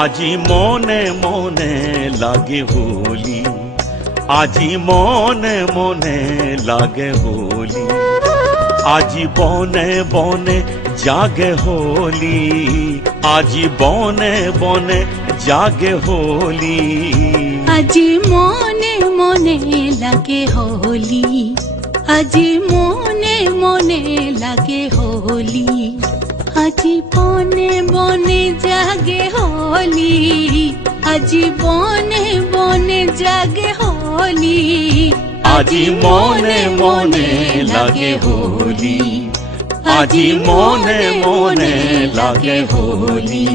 আজি মনে মনে লাগে হোলি, আজি মনে মনে লাগে হোলি, আজি বনে বনে জাগে হোলি, আজি বনে বনে জাগে হোলি, আজি মনে মনে লাগে হোলি, আজি মনে মনে লাগে হোলি, আজি বনে বনে জাগে হোলি, আজি বনে বনে জাগে হোলি, আজি মনে মনে লাগে হোলি, আজি মনে মনে লাগে হোলি।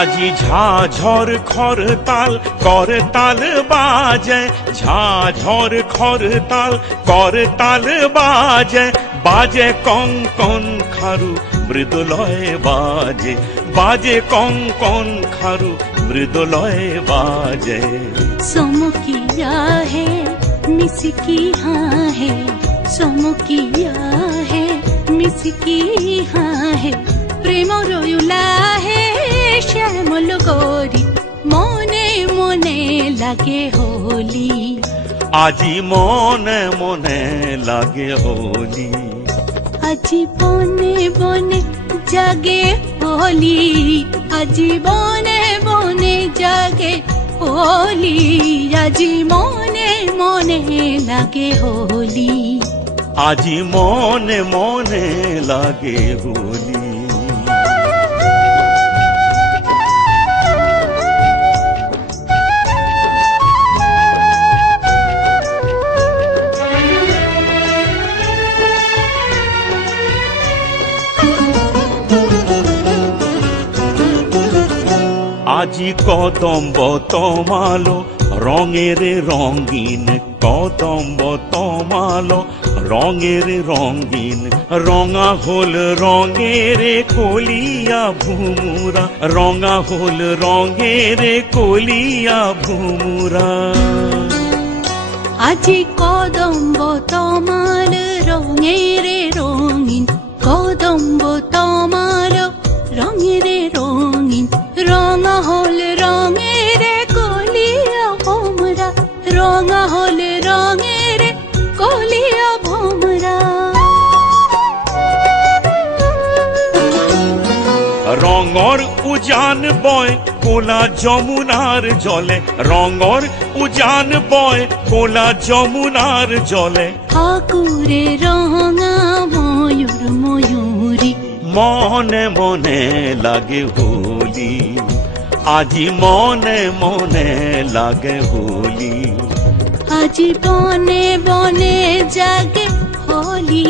আজি ঝাঝর খরতাল করতাল বাজে, ঝাঝর খরতাল করতাল বাজে, বাজে কঙ্কন খারু মৃদুলয়ে বাজে, বাজে কঙ্কন খারু মৃদুলয়ে বাজে। সমকিয়া হে মিসকি হ্যাঁ হে, সমকিয়া হে মিসকি হ্যাঁ হে, প্রেম রয়ুলা হে শ্যামল গৌরী, মনে মনে লাগে হোলি, আজি মনে মনে লাগে হোলি, আজি বনে বনে জাগে হোলি, আজি বনে বনে জাগে হোলি, আজি মনে মনে লাগে হোলি, আজি মনে মনে লাগে হোলি। আজি কদম্ব তমালো রঙের রঙিন, কদম্ব তমালো রঙের রঙিন, রঙা হল রঙের কলিয়া ভুমুরা, রঙা হল রঙের কলিয়া ভুমুরা। আজি কদম্ব তমাল রঙের রঙিন, কদম্ব তমাল রঙের রঙিন, রঙা হল রঙের কলিয়া ভোমরা, রঙা হল রঙের কলিয়া ভোমরা। রঙর উজান বয় কোলা যমুনার জলে, রঙর উজান বয় কোলা যমুনার জলে, ঠাকুরে রঙা ময়ূর ময়ূরী, মনে মনে লাগে হোলি, আজি মনে মনে লাগে হোলি, আজি বনে বনে জাগে হোলি,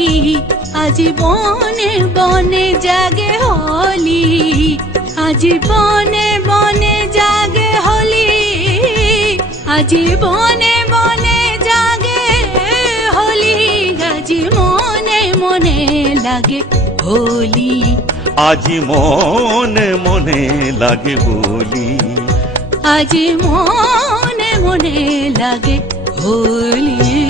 আজি বনে বনে জাগে হোলি, আজি বনে বনে জাগে হোলি, আজি বনে বনে জাগে হোলি, আজি মনে মনে লাগে হোলি, আজি মনে মনে লাগে হোলি, আজি মনে মনে লাগে হোলি।